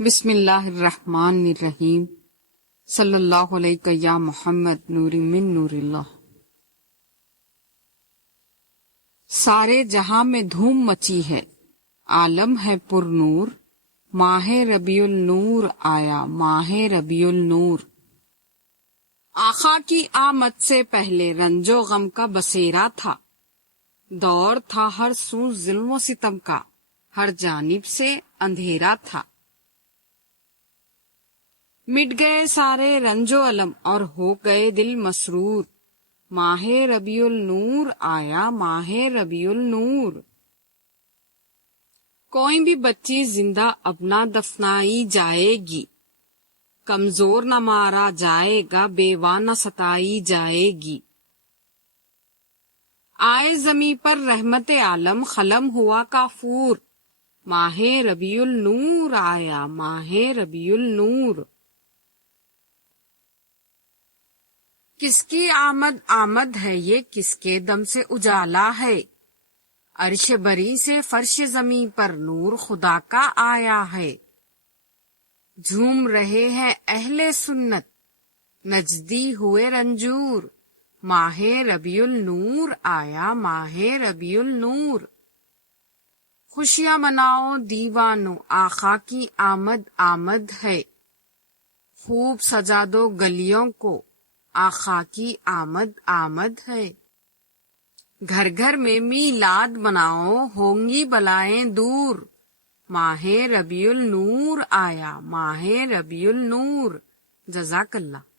بسم اللہ الرحمن الرحیم، صلی اللہ علیہ یا محمد نور من نور اللہ۔ سارے جہاں میں دھوم مچی ہے، عالم ہے پر نور، ماہ ربیع النور آیا، ماہ ربیع النور۔ آقا کی آمد سے پہلے رنج و غم کا بسیرا تھا، دور تھا ہر سو ظلم و ستم کا، ہر جانب سے اندھیرا تھا۔ مٹ گئے سارے رنج و الم اور ہو گئے دل مسرور، ماہ ربیع النور آیا، ماہ ربیع النور۔ کوئی بھی بچی زندہ اب نہ دفنائی جائے گی، کمزور نہ مارا جائے گا، بیوہ نہ ستائی جائے گی۔ آئے زمیں پر رحمت عالم، قلم ہوا کافور، ماہ ربیع النور آیا، ماہ ربیع النور۔ کس کی آمد آمد ہے یہ، کس کے دم سے اجالا ہے، عرش بری سے فرش زمیں پر نور خدا کا آیا ہے۔ جھوم رہے ہیں اہل سنت، نجدی ہوئے رنجور، ماہ ربیع النور آیا، ماہ ربیع النور۔ خوشیاں مناؤ دیوانو، آقا کی آمد آمد ہے، خوب سجا دو گلیوں کو، آقا کی آمد آمد ہے۔ گھر گھر میں میلاد مناؤ، ہوں گی بلائیں دور، ماہ ربیع النور آیا، ماہ ربیع النور۔ جزاک اللہ۔